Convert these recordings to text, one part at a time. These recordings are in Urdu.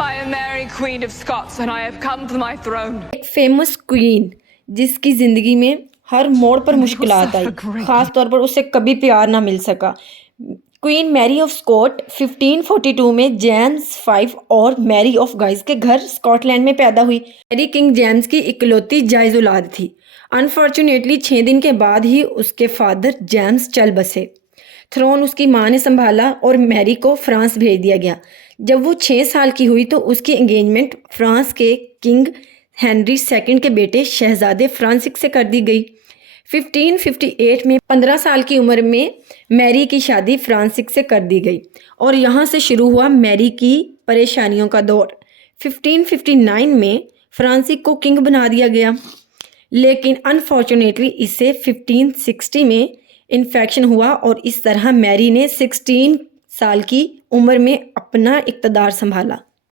I am Mary, Queen of Scots, and I have come for my throne. ایک فیمس کوئین جس کی زندگی میں ہر موڑ پر مشکلات آئی، خاص طور پر اسے کبھی پیار نہ مل سکا۔ کوئین میری آف اسکاٹ 1542 میں جیمز 5 اور میری آف گائز کے گھر اسکاٹ لینڈ میں پیدا ہوئی۔ میری کنگ جیمز کی اکلوتی جائز اولاد تھی۔ انفارچونیٹلی 6 دن کے بعد ہی اس کے فادر جیمز چل بسے۔ تھرون اس کی ماں نے سنبھالا اور میری کو فرانس بھیج دیا گیا۔ جب وہ 6 سال کی ہوئی تو اس کی انگیجمنٹ فرانس کے کنگ ہنری سیکنڈ کے بیٹے شہزادے فرانسس سے کر دی گئی۔ 1558 میں 15 سال کی عمر میں میری کی شادی فرانسس سے کر دی گئی اور یہاں سے شروع ہوا میری کی پریشانیوں کا دور۔ 1559 میں فرانسس کو کنگ بنا دیا گیا، لیکن انفارچونیٹلی اسے 1560 میں انفیکشن ہوا اور اس طرح میری نے 16 سال کی عمر میں اپنا اقتدار سنبھالا۔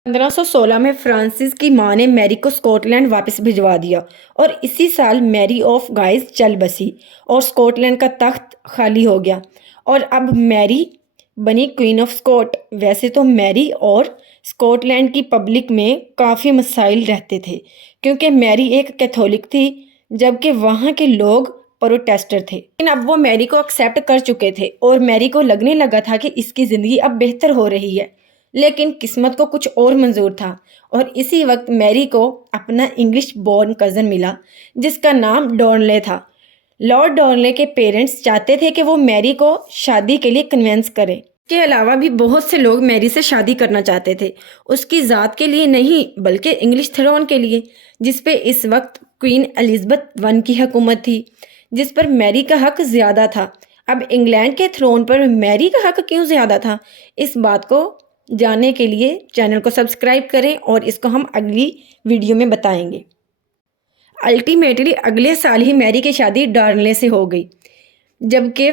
1516 میں فرانسس کی ماں نے میری کو اسکاٹ لینڈ واپس بھجوا دیا اور اسی سال میری آف گائز چل بسی اور اسکاٹ لینڈ کا تخت خالی ہو گیا اور اب میری بنی کوئین آف اسکاٹ۔ ویسے تو میری اور اسکاٹ لینڈ کی پبلک میں کافی مسائل رہتے تھے کیونکہ میری ایک کیتھولک تھی جبکہ وہاں کے لوگ پروٹیسٹر تھے، لیکن اب وہ میری کو ایکسیپٹ کر چکے تھے اور میری کو لگنے لگا تھا کہ اس کی زندگی اب بہتر ہو رہی ہے، لیکن قسمت کو کچھ اور منظور تھا اور اسی وقت میری کو اپنا انگلش بورن کزن ملا جس کا نام ڈارنلے تھا۔ لارڈ ڈارنلے کے پیرنٹس چاہتے تھے کہ وہ میری کو شادی کے لیے کنونس کرے۔ اس کے علاوہ بھی بہت سے لوگ میری سے شادی کرنا چاہتے تھے، اس کی ذات کے لیے نہیں بلکہ انگلش تھرون کے لیے، جس پہ اس وقت کوئین الزبتھ 1 کی حکومت تھی، جس پر میری کا حق زیادہ تھا۔ اب انگلینڈ کے تھرون پر میری کا حق کیوں زیادہ تھا، اس بات کو جاننے کے لیے چینل کو سبسکرائب کریں اور اس کو ہم اگلی ویڈیو میں بتائیں گے۔ الٹیمیٹلی اگلے سال ہی میری کی شادی ڈارنلے سے ہو گئی، جبکہ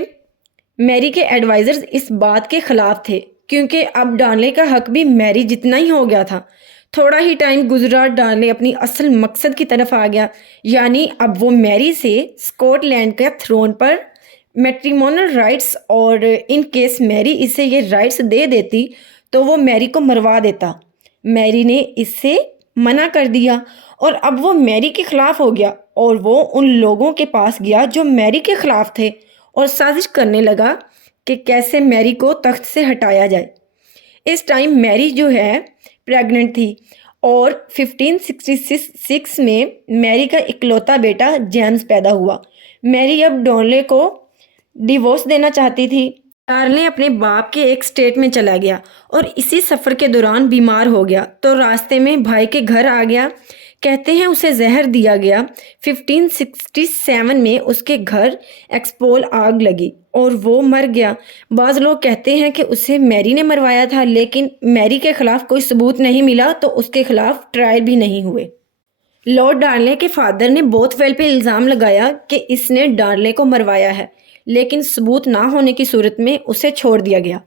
میری کے ایڈوائزرز اس بات کے خلاف تھے کیونکہ اب ڈارنلے کا حق بھی میری جتنا ہی ہو گیا تھا۔ تھوڑا ہی ٹائم گزرا، ڈارنلے اپنی اصل مقصد کی طرف آ گیا، یعنی اب وہ میری سے اسکاٹ لینڈ کے تھرون پر میٹریمونل رائٹس، اور ان کیس میری اسے یہ رائٹس دے دیتی تو وہ میری کو مروا دیتا۔ میری نے اس سے منع کر دیا اور اب وہ میری کے خلاف ہو گیا اور وہ ان لوگوں کے پاس گیا جو میری کے خلاف تھے اور سازش کرنے لگا کہ کیسے میری کو تخت سے ہٹایا جائے۔ اس ٹائم میری جو ہے پریگننٹ تھی اور 1566 میں میری کا اکلوتا بیٹا جیمز پیدا ہوا۔ میری اب ڈارنلے کو ڈیورس دینا چاہتی تھی۔ ڈارنلے اپنے باپ کے ایک اسٹیٹ میں چلا گیا اور اسی سفر کے دوران بیمار ہو گیا تو راستے میں بھائی کے گھر آ گیا، کہتے ہیں اسے زہر دیا گیا۔ 1567 میں اس کے گھر ایکسپول آگ لگی اور وہ مر گیا۔ بعض لوگ کہتے ہیں کہ اسے میری نے مروایا تھا، لیکن میری کے خلاف کوئی ثبوت نہیں ملا تو اس کے خلاف ٹرائل بھی نہیں ہوئے۔ لارڈ ڈارنلے کے فادر نے بوتھ ویل پہ الزام لگایا کہ اس نے ڈارنلے کو مروایا ہے، لیکن ثبوت نہ ہونے کی صورت میں اسے چھوڑ دیا گیا۔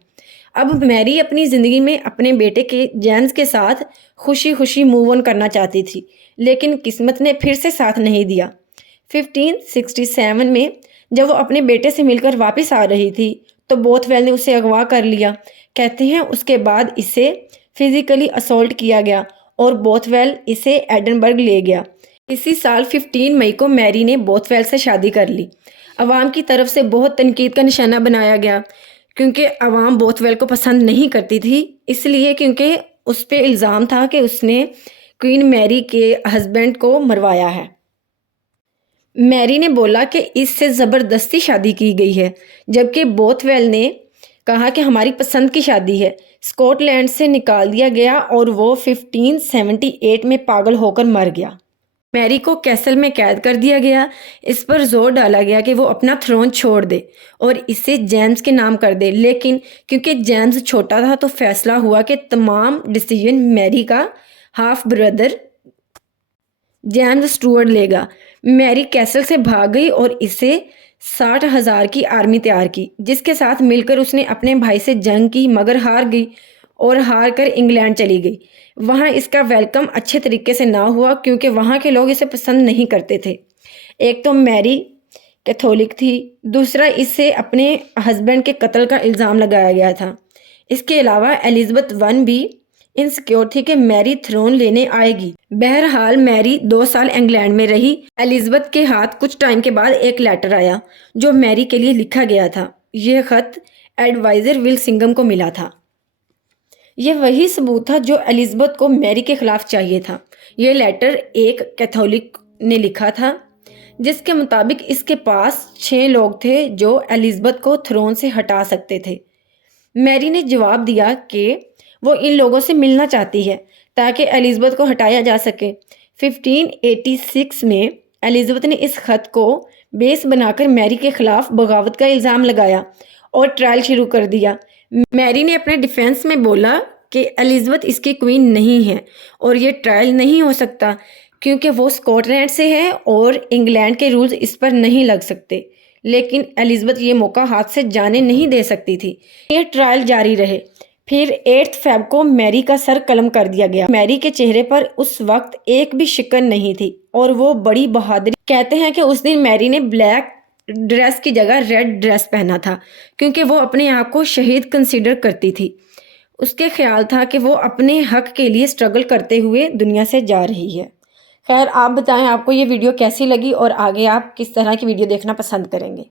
اب میری اپنی زندگی میں اپنے بیٹے کے جیمز کے ساتھ خوشی خوشی موو آن کرنا چاہتی تھی، لیکن قسمت نے پھر سے ساتھ نہیں دیا۔ 1567 میں جب وہ اپنے بیٹے سے مل کر واپس آ رہی تھی تو بوتھ ویل نے اسے اغوا کر لیا۔ کہتے ہیں اس کے بعد اسے فزیکلی اسولٹ کیا گیا اور بوتھ ویل اسے ایڈنبرگ لے گیا۔ اسی سال 15 مئی کو میری نے بوتھ ویل سے شادی کر لی۔ عوام کی طرف سے بہت تنقید کا نشانہ بنایا گیا کیونکہ عوام بوتھ ویل کو پسند نہیں کرتی تھی، اس لیے کیونکہ اس پہ الزام تھا کہ اس نے کوئین میری کے ہسبینڈ کو مروایا ہے۔ میری نے بولا کہ اس سے زبردستی شادی کی گئی ہے، جبکہ بوتھ ویل نے کہا کہ ہماری پسند کی شادی ہے۔ اسکاٹ لینڈ سے نکال دیا گیا اور وہ 1578 میں پاگل ہو کر مر گیا۔ میری کو کیسل میں قید کر دیا گیا۔ اس پر زور ڈالا گیا کہ وہ اپنا تھرون چھوڑ دے اور اسے جیمز کے نام کر دے، لیکن کیونکہ جیمز چھوٹا تھا تو فیصلہ ہوا کہ تمام ڈیسیژن میری کا ہاف بردر جیمز اسٹوارٹ لے گا۔ میری کیسل سے بھاگ گئی اور اسے 60,000 کی آرمی تیار کی، جس کے ساتھ مل کر اس نے اپنے بھائی سے جنگ کی مگر ہار گئی اور ہار کر انگلینڈ چلی گئی۔ وہاں اس کا ویلکم اچھے طریقے سے نہ ہوا کیونکہ وہاں کے لوگ اسے پسند نہیں کرتے تھے۔ ایک تو میری کیتھولک تھی، دوسرا اس سے اپنے ہسبینڈ کے قتل کا الزام لگایا گیا تھا۔ اس کے علاوہ الزبتھ 1 بھی انسیکیور تھی کہ میری تھرون لینے آئے گی۔ بہرحال میری 2 سال انگلینڈ میں رہی۔ الزبتھ کے ہاتھ کچھ ٹائم کے بعد ایک لیٹر آیا جو میری کے لیے لکھا گیا تھا۔ یہ خط ایڈوائزر ولسنگھم کو ملا تھا۔ یہ وہی ثبوت تھا جو الزبتھ کو میری کے خلاف چاہیے تھا۔ یہ لیٹر ایک کیتھولک نے لکھا تھا جس کے مطابق اس کے پاس 6 لوگ تھے جو الزبتھ کو تھرون سے ہٹا سکتے تھے۔ میری نے جواب دیا کہ وہ ان لوگوں سے ملنا چاہتی ہے تاکہ الزبتھ کو ہٹایا جا سکے۔ 1586 میں الزبتھ نے اس خط کو بیس بنا کر میری کے خلاف بغاوت کا الزام لگایا اور ٹرائل شروع کر دیا۔ میری نے اپنے ڈیفینس میں بولا کہ الزبتھ اس کی کوئین نہیں ہے اور یہ ٹرائل نہیں ہو سکتا کیونکہ وہ اسکاٹ لینڈ سے ہے اور انگلینڈ کے رولز اس پر نہیں لگ سکتے، لیکن الزبتھ یہ موقع ہاتھ سے جانے نہیں دے سکتی تھی۔ یہ ٹرائل جاری رہے۔ پھر 8 فیب کو میری کا سر قلم کر دیا گیا۔ میری کے چہرے پر اس وقت ایک بھی شکن نہیں تھی اور وہ بڑی بہادری کہتے ہیں کہ اس دن میری نے بلیک ڈریس کی جگہ ریڈ ڈریس پہنا تھا کیونکہ وہ اپنے آپ کو شہید کنسیڈر کرتی تھی۔ اس کے خیال تھا کہ وہ اپنے حق کے لیے سٹرگل کرتے ہوئے دنیا سے جا رہی ہے۔ خیر آپ بتائیں آپ کو یہ ویڈیو کیسی لگی اور آگے آپ کس طرح کی ویڈیو دیکھنا پسند کریں گے؟